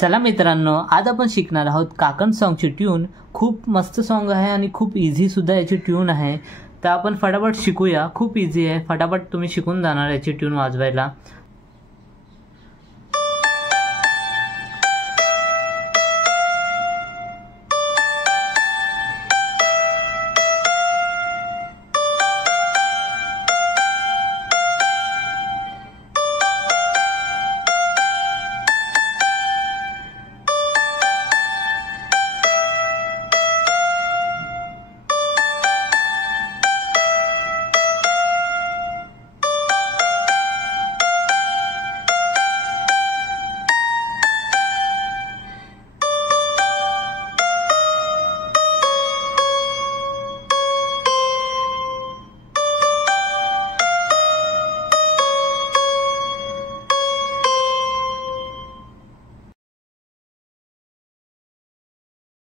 चला मित्रांनो, आज आपण शिकणार आहोत काकण सॉन्गची ट्यून। खूप मस्त सॉन्ग आहे आणि खूप इझी सुद्धा याची ट्यून आहे। तर आपण फटाफट शिकूया। खूप इझी आहे, फटाफट तुम्ही शिकून जाणार याची ट्यून वाजवायला।